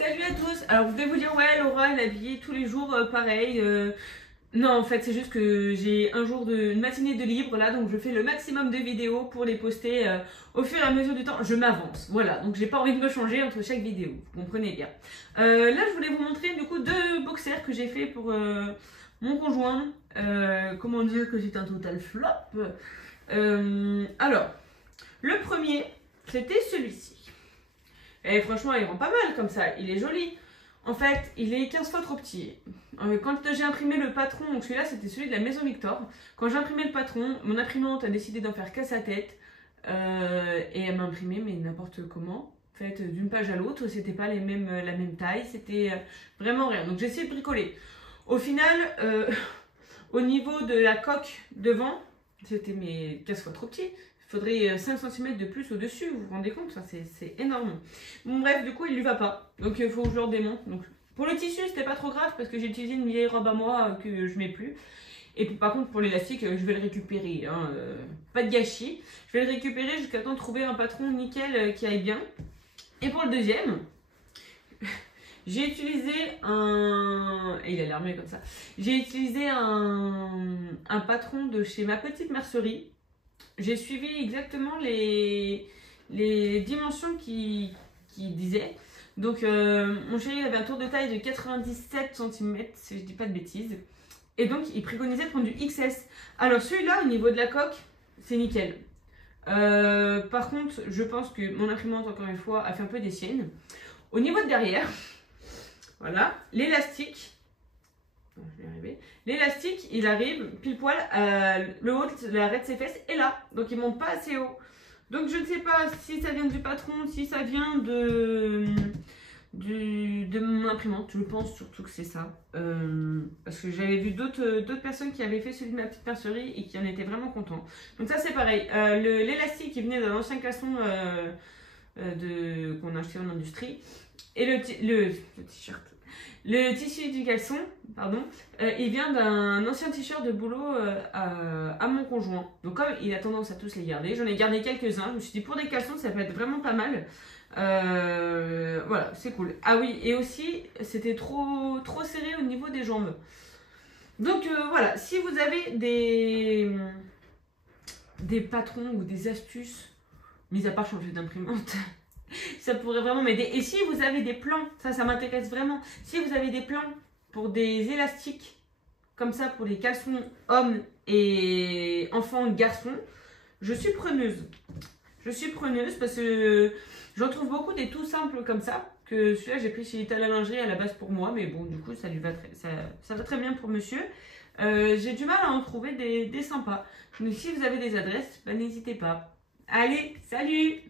Salut à tous. Alors vous devez vous dire ouais Laura elle est habillée tous les jours pareil. Non en fait c'est juste que j'ai une matinée de libre là, donc je fais le maximum de vidéos pour les poster au fur et à mesure du temps. Je m'avance, voilà, donc j'ai pas envie de me changer entre chaque vidéo, vous comprenez bien. Là je voulais vous montrer du coup deux boxers que j'ai fait pour mon conjoint. Comment dire que c'est un total flop. Alors le premier c'était celui-ci. Et franchement, il rend pas mal comme ça, il est joli. En fait, il est 15 fois trop petit. Quand j'ai imprimé le patron, donc celui-là c'était celui de la Maison Victor. Quand j'ai imprimé le patron, mon imprimante a décidé d'en faire qu'à sa tête. Et elle m'a imprimé, mais n'importe comment. En fait, d'une page à l'autre, c'était pas la même taille, c'était vraiment rien. Donc j'ai essayé de bricoler. Au final, au niveau de la coque devant, c'était mes 15 fois trop petit. Il faudrait 5 cm de plus au-dessus, vous vous rendez compte, c'est énorme. Bon bref, du coup il lui va pas, donc il faut que je le redémonte. Donc, pour le tissu c'était pas trop grave parce que j'ai utilisé une vieille robe à moi que je mets plus. Et puis, par contre pour l'élastique je vais le récupérer, hein, pas de gâchis. Je vais le récupérer jusqu'à temps de trouver un patron nickel qui aille bien. Et pour le deuxième, j'ai utilisé un... Et il a l'armé comme ça. J'ai utilisé un patron de chez Ma Petite Mercerie. J'ai suivi exactement les dimensions qui disaient. Donc mon chéri avait un tour de taille de 97 cm, si je dis pas de bêtises. Et donc il préconisait de prendre du XS. Alors celui-là, au niveau de la coque, c'est nickel. Par contre, je pense que mon imprimante, encore une fois, a fait un peu des siennes. Au niveau de derrière, voilà, l'élastique. L'élastique, il arrive pile poil le haut de la raie de ses fesses est là. Donc il monte pas assez haut. Donc je ne sais pas si ça vient du patron, si ça vient de mon imprimante. Je pense surtout que c'est ça. Parce que j'avais vu d'autres personnes qui avaient fait celui de Ma Petite Mercerie et qui en étaient vraiment contents. Donc ça c'est pareil. L'élastique il venait d'un ancien caleçon qu'on a acheté en industrie. Et le t-shirt. Le tissu du caleçon, pardon, il vient d'un ancien t-shirt de boulot à mon conjoint. Donc comme il a tendance à tous les garder, j'en ai gardé quelques-uns. Je me suis dit pour des caleçons ça peut être vraiment pas mal. Voilà, c'est cool. Ah oui, et aussi c'était trop serré au niveau des jambes. Donc voilà, si vous avez des patrons ou des astuces, mis à part changer d'imprimante, ça pourrait vraiment m'aider. Et si vous avez des plans, ça m'intéresse vraiment. Si vous avez des plans pour des élastiques, comme ça pour les caleçons hommes et enfants garçons, je suis preneuse. Je suis preneuse parce que j'en trouve beaucoup des tout simples comme ça. Que celui-là j'ai pris chez Ital Lingerie à la base pour moi, mais bon du coup ça lui va ça va très bien pour monsieur. J'ai du mal à en trouver des sympas. Donc si vous avez des adresses, bah, n'hésitez pas. Allez, salut!